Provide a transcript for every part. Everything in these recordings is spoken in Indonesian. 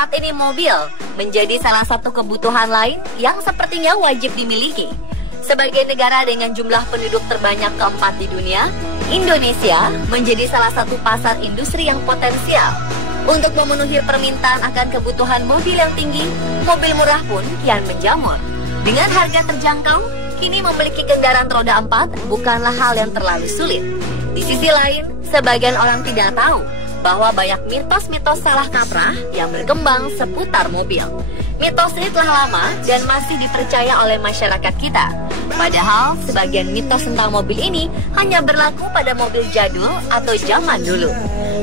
Saat ini mobil menjadi salah satu kebutuhan lain yang sepertinya wajib dimiliki. Sebagai negara dengan jumlah penduduk terbanyak keempat di dunia, Indonesia menjadi salah satu pasar industri yang potensial. Untuk memenuhi permintaan akan kebutuhan mobil yang tinggi, mobil murah pun kian menjamur. Dengan harga terjangkau, kini memiliki kendaraan roda 4 bukanlah hal yang terlalu sulit. Di sisi lain, sebagian orang tidak tahu bahwa banyak mitos-mitos salah kaprah yang berkembang seputar mobil. Mitos ini telah lama dan masih dipercaya oleh masyarakat kita. Padahal, sebagian mitos tentang mobil ini hanya berlaku pada mobil jadul atau zaman dulu.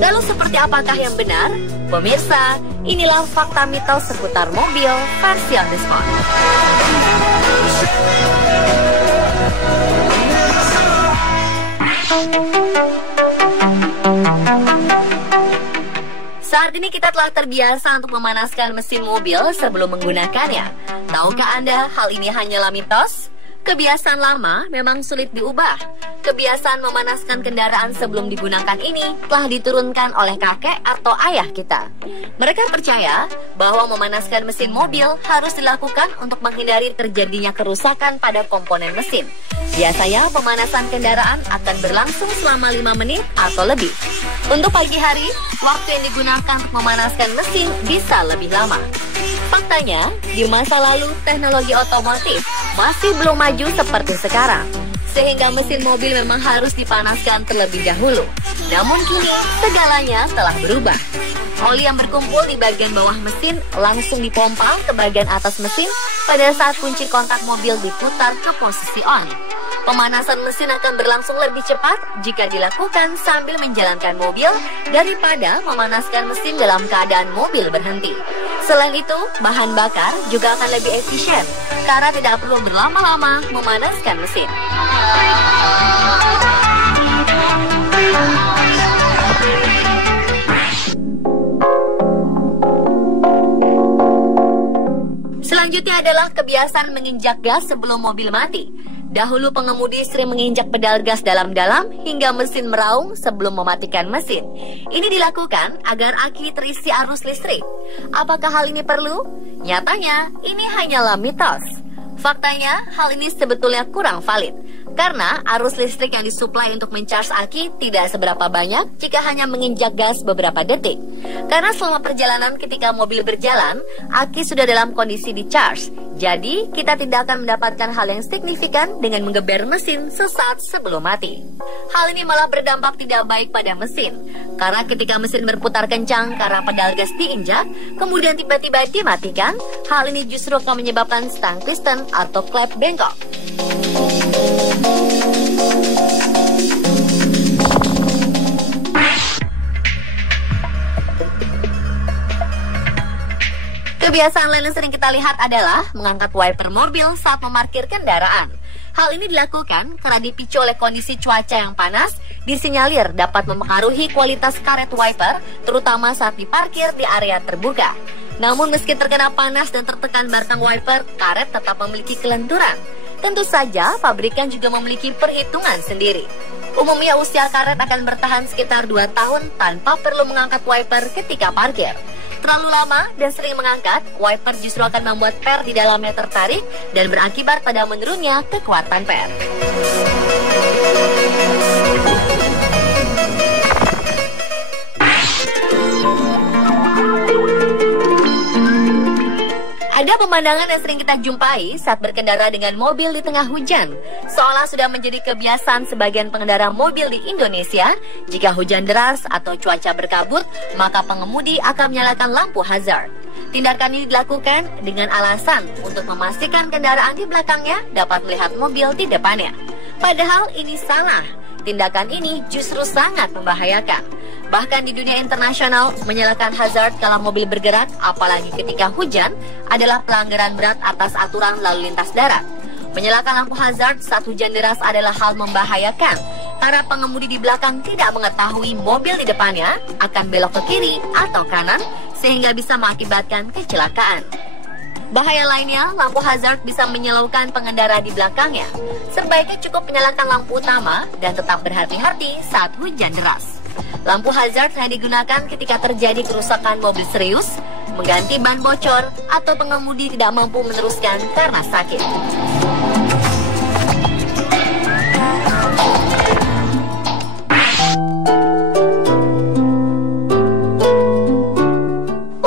Lalu seperti apakah yang benar? Pemirsa, inilah fakta mitos seputar mobil versi on the spot. Saat ini kita telah terbiasa untuk memanaskan mesin mobil sebelum menggunakannya. Tahukah Anda hal ini hanyalah mitos? Kebiasaan lama memang sulit diubah. Kebiasaan memanaskan kendaraan sebelum digunakan ini telah diturunkan oleh kakek atau ayah kita. Mereka percaya bahwa memanaskan mesin mobil harus dilakukan untuk menghindari terjadinya kerusakan pada komponen mesin. Biasanya pemanasan kendaraan akan berlangsung selama 5 menit atau lebih. Untuk pagi hari, waktu yang digunakan untuk memanaskan mesin bisa lebih lama. Faktanya, di masa lalu teknologi otomotif masih belum maju seperti sekarang, sehingga mesin mobil memang harus dipanaskan terlebih dahulu. Namun kini, segalanya telah berubah. Oli yang berkumpul di bagian bawah mesin langsung dipompa ke bagian atas mesin pada saat kunci kontak mobil diputar ke posisi on. Pemanasan mesin akan berlangsung lebih cepat jika dilakukan sambil menjalankan mobil daripada memanaskan mesin dalam keadaan mobil berhenti. Selain itu, bahan bakar juga akan lebih efisien karena tidak perlu berlama-lama memanaskan mesin. Selanjutnya adalah kebiasaan menginjak gas sebelum mobil mati. Dahulu pengemudi sering menginjak pedal gas dalam-dalam hingga mesin meraung sebelum mematikan mesin. Ini dilakukan agar aki terisi arus listrik. Apakah hal ini perlu? Nyatanya, ini hanyalah mitos. Faktanya, hal ini sebetulnya kurang valid. Karena arus listrik yang disuplai untuk mencharge aki tidak seberapa banyak jika hanya menginjak gas beberapa detik. Karena selama perjalanan ketika mobil berjalan, aki sudah dalam kondisi di-charge. Jadi, kita tidak akan mendapatkan hal yang signifikan dengan menggeber mesin sesaat sebelum mati. Hal ini malah berdampak tidak baik pada mesin. Karena ketika mesin berputar kencang karena pedal gas diinjak, kemudian tiba-tiba dimatikan, hal ini justru akan menyebabkan stang piston atau klep bengkok. Kebiasaan lain yang sering kita lihat adalah mengangkat wiper mobil saat memarkir kendaraan. Hal ini dilakukan karena dipicu oleh kondisi cuaca yang panas, disinyalir dapat mempengaruhi kualitas karet wiper, terutama saat diparkir di area terbuka. Namun meski terkena panas dan tertekan batang wiper, karet tetap memiliki kelenturan. Tentu saja, pabrikan juga memiliki perhitungan sendiri. Umumnya usia karet akan bertahan sekitar 2 tahun tanpa perlu mengangkat wiper ketika parkir. Terlalu lama dan sering mengangkat, wiper justru akan membuat per di dalamnya tertarik dan berakibat pada menurunnya kekuatan per. Ada pemandangan yang sering kita jumpai saat berkendara dengan mobil di tengah hujan. Seolah sudah menjadi kebiasaan sebagian pengendara mobil di Indonesia, jika hujan deras atau cuaca berkabut, maka pengemudi akan menyalakan lampu hazard. Tindakan ini dilakukan dengan alasan untuk memastikan kendaraan di belakangnya dapat melihat mobil di depannya. Padahal ini salah. Tindakan ini justru sangat membahayakan. Bahkan di dunia internasional, menyalakan hazard kalau mobil bergerak, apalagi ketika hujan, adalah pelanggaran berat atas aturan lalu lintas darat. Menyalakan lampu hazard saat hujan deras adalah hal membahayakan, karena pengemudi di belakang tidak mengetahui mobil di depannya akan belok ke kiri atau kanan, sehingga bisa mengakibatkan kecelakaan. Bahaya lainnya, lampu hazard bisa menyilaukan pengendara di belakangnya. Sebaiknya cukup menyalakan lampu utama dan tetap berhati-hati saat hujan deras. Lampu hazard hanya digunakan ketika terjadi kerusakan mobil serius, mengganti ban bocor, atau pengemudi tidak mampu meneruskan karena sakit.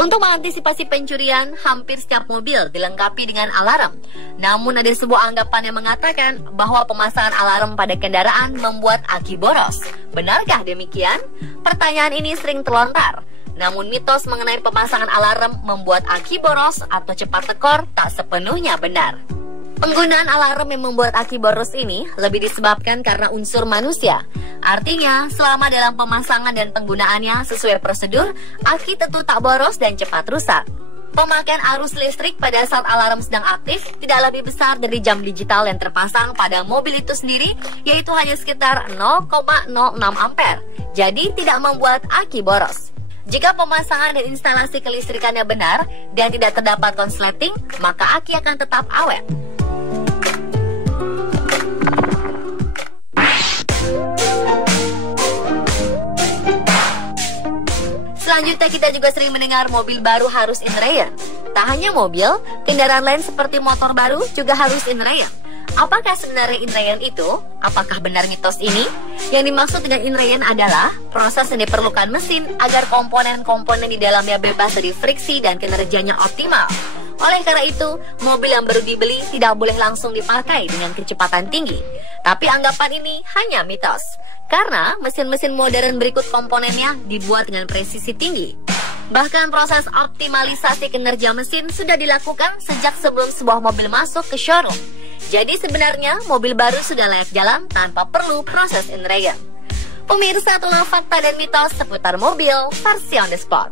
Untuk mengantisipasi pencurian, hampir setiap mobil dilengkapi dengan alarm. Namun ada sebuah anggapan yang mengatakan bahwa pemasangan alarm pada kendaraan membuat aki boros. Benarkah demikian? Pertanyaan ini sering terlontar. Namun mitos mengenai pemasangan alarm membuat aki boros atau cepat tekor tak sepenuhnya benar. Penggunaan alarm yang membuat aki boros ini lebih disebabkan karena unsur manusia. Artinya, selama dalam pemasangan dan penggunaannya sesuai prosedur, aki tentu tak boros dan cepat rusak. Pemakaian arus listrik pada saat alarm sedang aktif tidak lebih besar dari jam digital yang terpasang pada mobil itu sendiri, yaitu hanya sekitar 0,06 ampere. Jadi tidak membuat aki boros. Jika pemasangan dan instalasi kelistrikannya benar dan tidak terdapat konsleting, maka aki akan tetap awet. Selanjutnya kita juga sering mendengar mobil baru harus in-rain. Tak hanya mobil, kendaraan lain seperti motor baru juga harus in-rain. Apakah sebenarnya in-rain itu? Apakah benar mitos ini? Yang dimaksud dengan in-rain adalah proses yang diperlukan mesin agar komponen-komponen di dalamnya bebas dari friksi dan kinerjanya optimal. Oleh karena itu, mobil yang baru dibeli tidak boleh langsung dipakai dengan kecepatan tinggi. Tapi anggapan ini hanya mitos. Karena mesin-mesin modern berikut komponennya dibuat dengan presisi tinggi. Bahkan proses optimalisasi kinerja mesin sudah dilakukan sejak sebelum sebuah mobil masuk ke showroom. Jadi sebenarnya mobil baru sudah layak jalan tanpa perlu proses in-rain. Pemirsa, itulah fakta dan mitos seputar mobil versi on the spot.